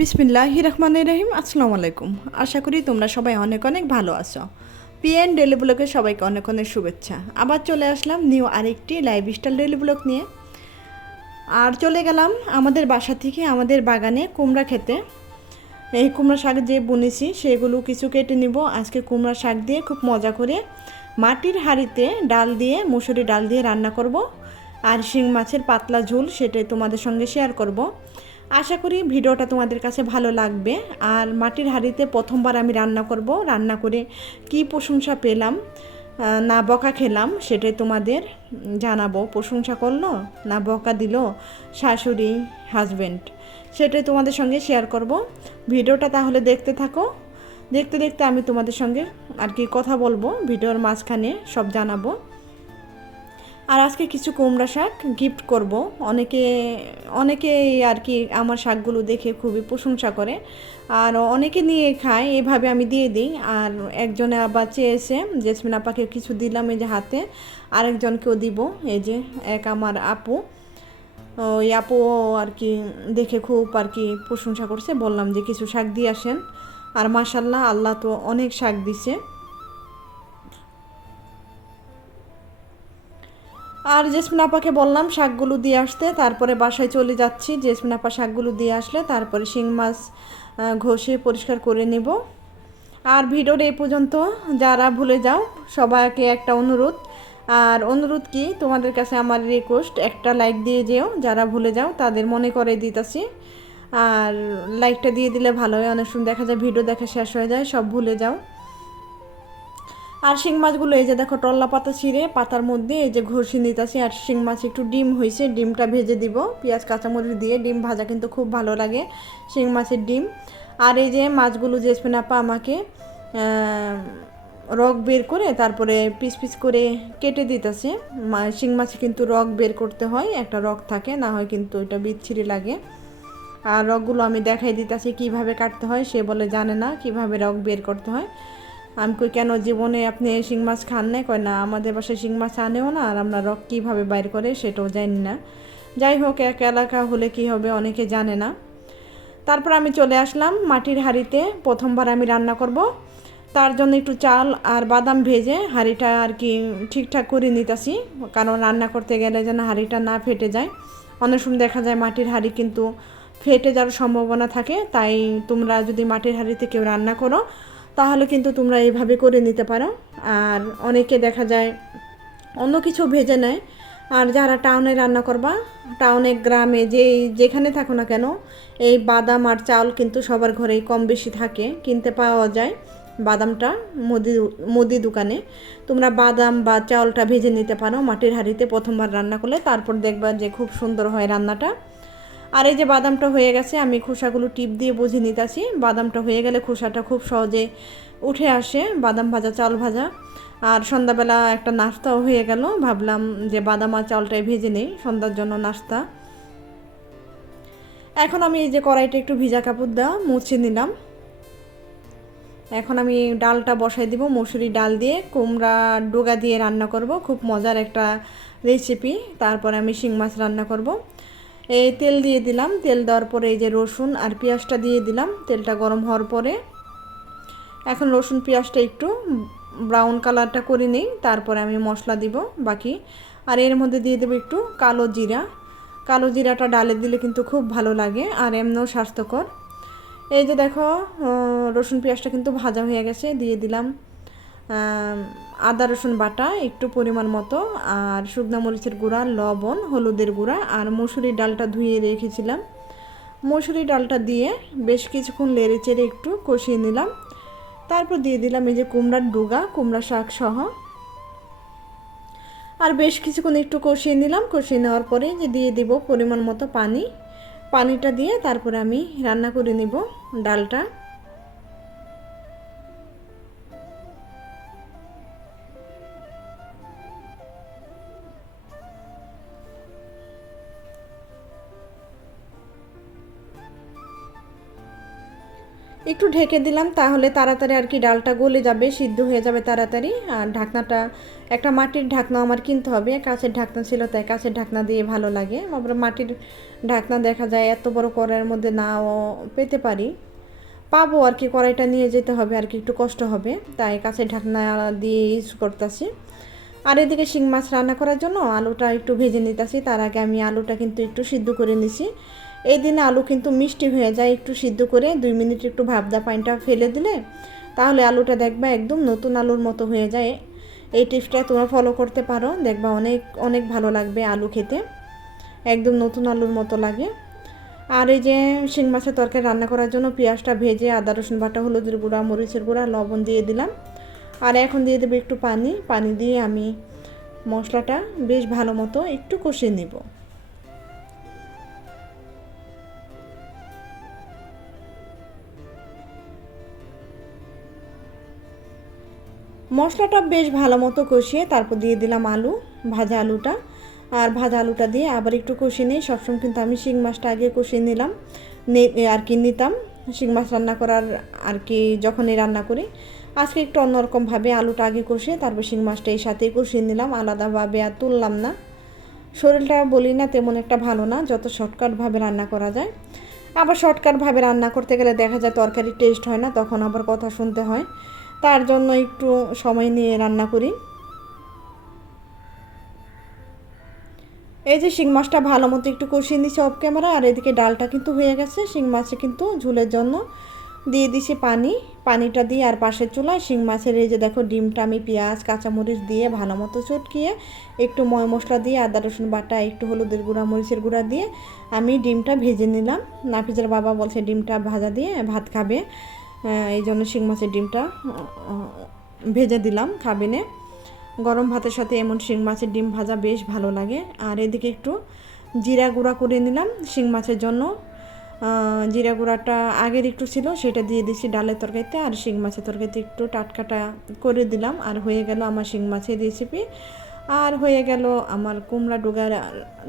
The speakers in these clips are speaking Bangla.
বিসমিল্লাহ রহমান রহিম, আসসালামু আলাইকুম। আশা করি তোমরা সবাই অনেক অনেক ভালো আছো। পিএন ডেলি ব্লগে সবাইকে অনেক অনেক শুভেচ্ছা। আবার চলে আসলাম নিউ আরেকটি লাইফ স্টাইল ডেলি ব্লগ নিয়ে। আর চলে গেলাম আমাদের বাসা থেকে আমাদের বাগানে কুমড়া খেতে। এই কুমড়া শাক যে বুনেছি সেগুলো কিছু কেটে নিব। আজকে কুমড়া শাক দিয়ে খুব মজা করে মাটির হাঁড়িতে ডাল দিয়ে মুসুরি ডাল দিয়ে রান্না করব। আর শিং মাছের পাতলা ঝোল সেটাই তোমাদের সঙ্গে শেয়ার করব। আশা করি ভিডিওটা তোমাদের কাছে ভালো লাগবে। আর মাটির হাঁড়িতে প্রথমবার আমি রান্না করব। রান্না করে কি প্রশংসা পেলাম না বকা খেলাম সেটাই তোমাদের জানাব। প্রশংসা করল, না বকা দিল শাশুড়ি হাজবেন্ড সেটাই তোমাদের সঙ্গে শেয়ার করব। ভিডিওটা তাহলে দেখতে থাকো। দেখতে দেখতে আমি তোমাদের সঙ্গে আর কি কথা বলব। ভিডিওর মাঝখানে সব জানাব। আর আজকে কিছু কুমড়া শাক গিফট করব। অনেকে অনেকে আর কি আমার শাকগুলো দেখে খুবই প্রশংসা করে। আর অনেকে নিয়ে খায়, এভাবে আমি দিয়ে দিই। আর একজনে আবার চেয়েছে, জেসমিন আপাকে কিছু দিলাম এই যে হাতে, আরেকজনকেও দিব, এই যে এক আমার আপু। ওই আপু আর কি দেখে খুব আর কি প্রশংসা করছে, বললাম যে কিছু শাক দিয়ে আসেন। আর মাসাল্লাহ আল্লাহ তো অনেক শাক দিছে। আর জেসমিন আপাকে বললাম শাকগুলো দিয়ে আসতে, তারপরে বাসায় চলে যাচ্ছি। জেসমিন আপা শাকগুলো দিয়ে আসলে তারপরে শিং মাছ ঘষে পরিষ্কার করে নেব। আর ভিডিওর এই পর্যন্ত যারা ভুলে যাও, সবাইকে একটা অনুরোধ। আর অনুরোধ কি, তোমাদের কাছে আমার রিকোয়েস্ট একটা লাইক দিয়ে যেও। যারা ভুলে যাও, তাদের মনে করে দিতেছি। আর লাইকটা দিয়ে দিলে ভালো হয়। অনেক সময় দেখা যায় ভিডিও দেখা শেষ হয়ে যায়, সব ভুলে যাও। আর শিং মাছগুলো এই যে দেখো টল্লা পাতা ছিঁড়ে পাতার মধ্যে এই যে ঘষি নিতেছি। আর শিং মাছ একটু ডিম হয়েছে, ডিমটা ভেজে দিব। পেঁয়াজ, কাঁচামরিচ দিয়ে ডিম ভাজা কিন্তু খুব ভালো লাগে শিং মাছের ডিম। আর এই যে মাছগুলো যে আপা আমাকে রক বের করে তারপরে পিস পিস করে কেটে দিতেছে। শিং মাছে কিন্তু রক বের করতে হয়, একটা রক থাকে, না হয় কিন্তু ওইটা বিচ্ছিরি লাগে। আর রকগুলো আমি দেখাই দিতেছি কীভাবে কাটতে হয়, সে বলে জানে না কীভাবে রক বের করতে হয়। আমি কই, কেন জীবনে আপনি শিং মাছ খান নাই? কয়, না, আমাদের বাসায় শিং মাছ আনেও না, আর আমরা রক কীভাবে বাইর করে সেটাও জানি না। যাই হোক, এক এলাকা হলে কি হবে অনেকে জানে না। তারপর আমি চলে আসলাম মাটির হাঁড়িতে, প্রথমবার আমি রান্না করব। তার জন্য একটু চাল আর বাদাম ভেজে হাঁড়িটা আর কি ঠিকঠাক করে নিতেছি, কারণ রান্না করতে গেলে যেন হাঁড়িটা না ফেটে যায়। অনেক সময় দেখা যায় মাটির হাঁড়ি কিন্তু ফেটে যাওয়ার সম্ভাবনা থাকে, তাই তোমরা যদি মাটির হাঁড়িতে কেউ রান্না করো তাহলে কিন্তু তোমরা এইভাবে করে নিতে পারো। আর অনেকে দেখা যায় অন্য কিছু ভেজে নেয়। আর যারা টাউনে রান্না করবা, টাউনে গ্রামে যে যেখানে থাকো না কেন, এই বাদাম আর চাল কিন্তু সবার ঘরেই কম বেশি থাকে, কিনতে পাওয়া যায় বাদামটা মুদি মুদি দোকানে। তোমরা বাদাম বা চাউলটা ভেজে নিতে পারো, মাটির হাঁড়িতে প্রথমবার রান্না করলে, তারপর দেখবা যে খুব সুন্দর হয় রান্নাটা। আর এই যে বাদামটা হয়ে গেছে, আমি খোসাগুলো টিপ দিয়ে বুঝে নিতেছি। বাদামটা হয়ে গেলে খোসাটা খুব সহজে উঠে আসে, বাদাম ভাজা, চাল ভাজা। আর সন্ধ্যাবেলা একটা নাস্তাও হয়ে গেল, ভাবলাম যে বাদাম আর চালটাই ভেজে নেই, সন্ধ্যার জন্য নাস্তা। এখন আমি এই যে কড়াইটা একটু ভিজা কাপড় দেওয়া মুছে নিলাম। এখন আমি ডালটা বসাই দিব মসুরি ডাল দিয়ে কুমড়া ডোগা দিয়ে রান্না করব, খুব মজার একটা রেসিপি। তারপরে আমি শিং মাছ রান্না করব। এই তেল দিয়ে দিলাম। তেল দেওয়ার পরে এই যে রসুন আর পেঁয়াজটা দিয়ে দিলাম। তেলটা গরম হওয়ার পরে এখন রসুন, পেঁয়াজটা একটু ব্রাউন কালারটা করে নিই। তারপরে আমি মশলা দিব বাকি। আর এর মধ্যে দিয়ে দেবো একটু কালো জিরা। কালো জিরাটা ডালে দিলে কিন্তু খুব ভালো লাগে আর এমনিও স্বাস্থ্যকর। এই যে দেখো রসুন, পেঁয়াজটা কিন্তু ভাজা হয়ে গেছে। দিয়ে দিলাম আদা, রসুন বাটা, একটু পরিমাণ মতো, আর শুকনা মরিচের গুঁড়া, লবণ, হলুদের গুঁড়া, আর মুসুরির ডালটা ধুয়ে রেখেছিলাম। মুসুরি ডালটা দিয়ে বেশ কিছুক্ষণ লেড়ে চেড়ে একটু কষিয়ে নিলাম। তারপর দিয়ে দিলাম এই যে কুমড়ার ডুগা, কুমড়া শাক সহ। আর বেশ কিছুক্ষণ একটু কষিয়ে নিলাম। কষিয়ে নেওয়ার পরে যে দিয়ে দিব পরিমাণ মতো পানি। পানিটা দিয়ে তারপরে আমি রান্না করে নিব ডালটা। একটু ঢেকে দিলাম, তাহলে তাড়াতাড়ি আর কি ডালটা গলে যাবে, সিদ্ধ হয়ে যাবে তাড়াতাড়ি। আর ঢাকনাটা, একটা মাটির ঢাকনা আমার কিনতে হবে কাছের ঢাকনা ছিল তাই কাছের ঢাকনা দিয়ে ভালো লাগে। আবার মাটির ঢাকনা দেখা যায় এত বড় কড়াইয়ের মধ্যে নাও পেতে পারি। পাবো আর কি, কড়াইটা নিয়ে যেতে হবে, আর কি একটু কষ্ট হবে, তাই কাছের ঢাকনা দিয়ে ইউজ করতেছি। আর এদিকে শিং মাছ রান্না করার জন্য আলুটা একটু ভেজে নিতেছি, তার আগে আমি আলুটা কিন্তু একটু সিদ্ধ করে নিছি। এই দিনে আলু কিন্তু মিষ্টি হয়ে যায়। একটু সিদ্ধ করে দুই মিনিট একটু ভাবদা পানিটা ফেলে দিলে তাহলে আলুটা দেখবা একদম নতুন আলুর মতো হয়ে যায়। এই টিপসটা তোমরা ফলো করতে পারো। দেখবা অনেক অনেক ভালো লাগবে আলু খেতে। একদম নতুন আলুর মতো লাগে। আর এই যে শিং মাছের তরকারি রান্না করার জন্য পেঁয়াজটা ভেজে আদা, রসুন বাটা, হলুদের গুঁড়া, মরিচের গুঁড়া, লবণ দিয়ে দিলাম। আর এখন দিয়ে দেবো একটু পানি। পানি দিয়ে আমি মশলাটা বেশ ভালো মতো একটু কষিয়ে নেব। মশলাটা বেশ ভালো মতো কষিয়ে তারপর দিয়ে দিলাম আলু, ভাজা আলুটা। আর ভাজা আলুটা দিয়ে আবার একটু কষিয়ে নিই। সবসময় কিন্তু আমি শিং মাছটা আগে কষিয়ে নিলাম আর কি নিতাম। শিং মাছ রান্না করার আর কি যখনই রান্না করি, আজকে একটু অন্যরকমভাবে আলুটা আগে কষিয়ে তারপর শিং মাছটা এই সাথেই কষিয়ে নিলাম। আলাদাভাবে আর তুললাম না। শরীরটা বলি না তেমন একটা ভালো না, যত শর্টকাটভাবে রান্না করা যায়। আবার শর্টকাটভাবে রান্না করতে গেলে দেখা যায় তরকারি টেস্ট হয় না, তখন আবার কথা শুনতে হয়। তার জন্য একটু সময় নিয়ে রান্না করি। এই যে শিং মাছটা ভালো মতো একটু কষিয়ে নিচ্ছি অফ ক্যামেরা আর এদিকে ডালটা কিন্তু হয়ে গেছে। শিং মাছে কিন্তু ঝুলের জন্য দিয়ে দিছি পানি। পানিটা দিয়ে আর পাশের চুলায় শিং মাছের এই যে দেখো ডিমটা আমি পেঁয়াজ, কাঁচামরিচ দিয়ে ভালো মতো চটকিয়ে একটু ময় মশলা দিয়ে আদা, রসুন বাটা, একটু হলুদের গুঁড়া, মরিচের গুঁড়া দিয়ে আমি ডিমটা ভেজে নিলাম। নাফিজের বাবা বলছে ডিমটা ভাজা দিয়ে ভাত খাবে। এই জন্য শিং মাছের ডিমটা ভেজে দিলাম খাবিনে। গরম ভাতের সাথে এমন শিং মাছের ডিম ভাজা বেশ ভালো লাগে। আর এদিকে একটু জিরা গুঁড়া করে নিলাম শিং মাছের জন্য। জিরা গুঁড়াটা আগের একটু ছিল, সেটা দিয়ে দিচ্ছি ডালের তরকারিতে। আর শিং মাছের তরকারিতে একটু টাটকাটা করে দিলাম। আর হয়ে গেল আমার শিং মাছের রেসিপি আর হয়ে গেল আমার কুমড়া ডুগা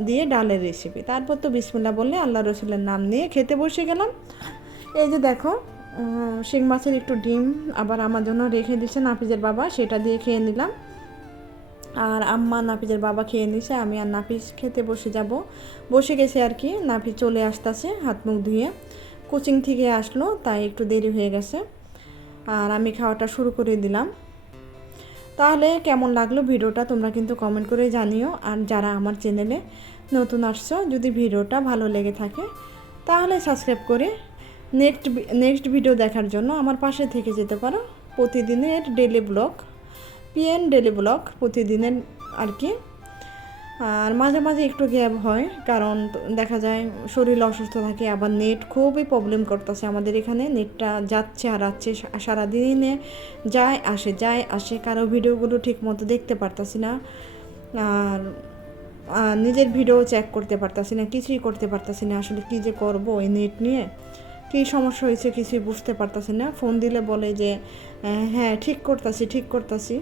দিয়ে ডালের রেসিপি তারপর তো বিসমুল্লা বললে আল্লাহ রসুলের নাম নিয়ে খেতে বসে গেলাম। এই যে দেখো শিং মাছের একটু ডিম আবার আমার জন্য রেখে দিচ্ছে নাপিজের বাবা, সেটা দিয়ে খেয়ে নিলাম। আর আম্মা নাপিজের বাবা খেয়ে নিছে আমি আর নাফিজ খেতে বসে যাব। বসে গেছে আর কি নাফিজ চলে আসতেছে হাত মুখ ধুয়ে। কোচিং থেকে আসলো, তাই একটু দেরি হয়ে গেছে। আর আমি খাওয়াটা শুরু করে দিলাম। তাহলে কেমন লাগল ভিডিওটা তোমরা কিন্তু কমেন্ট করে জানিও। আর যারা আমার চ্যানেলে নতুন আসছো, যদি ভিডিওটা ভালো লেগে থাকে, তাহলে সাবস্ক্রাইব করে নেক্সট নেক্সট ভিডিও দেখার জন্য আমার পাশে থেকে যেতে পারো। প্রতিদিনের daily blog PN daily blog প্রতিদিনের আর কি। আর মাঝে মাঝে একটু গ্যাপ হয়, কারণ দেখা যায় শরীর অসুস্থ থাকে, আবার নেট খুবই প্রবলেম করতেছে আমাদের এখানে। নেটটা যাচ্ছে আর আসছে সারাদিনে যায়, আসে যায়, আসে, কারও ভিডিওগুলো ঠিক মতো দেখতে পারতাছি না। আর নিজের ভিডিও চেক করতে পারতাছি না, কিছুই করতে পারতাছি না, আসলে কী যে করব এই নেট নিয়ে। কী সমস্যা হয়েছে কিছুই বুঝতে পারতাছি না। ফোন দিলে বলে যে হ্যাঁ ঠিক করতাছি ঠিক করতাছি।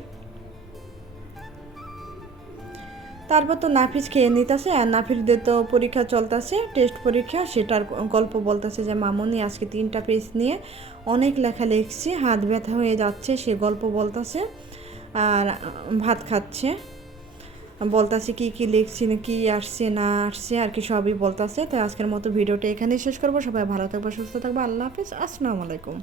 তারপর তো নাফিস খেয়ে নিতেছে, আর নাফিসদের তো পরীক্ষা চলতেছে টেস্ট পরীক্ষা, সেটার গল্প বলতেছে যে, মামনি, আজকে তিনটা পেজ নিয়ে অনেক লেখা লিখছি, হাত ব্যথা হয়ে যাচ্ছে, সে গল্প বলতেছে, আর ভাত খাচ্ছে। বলতেছে কি কি লিখছি না, কি আসছে, না আসছে, আর কি সবই বলতাছে। তাই আজকের মতো ভিডিওটা এখানেই শেষ করব। সবাই ভালো থাকবে, সুস্থ থাকবে। আল্লাহ হাফিজ। আসসালামু আলাইকুম।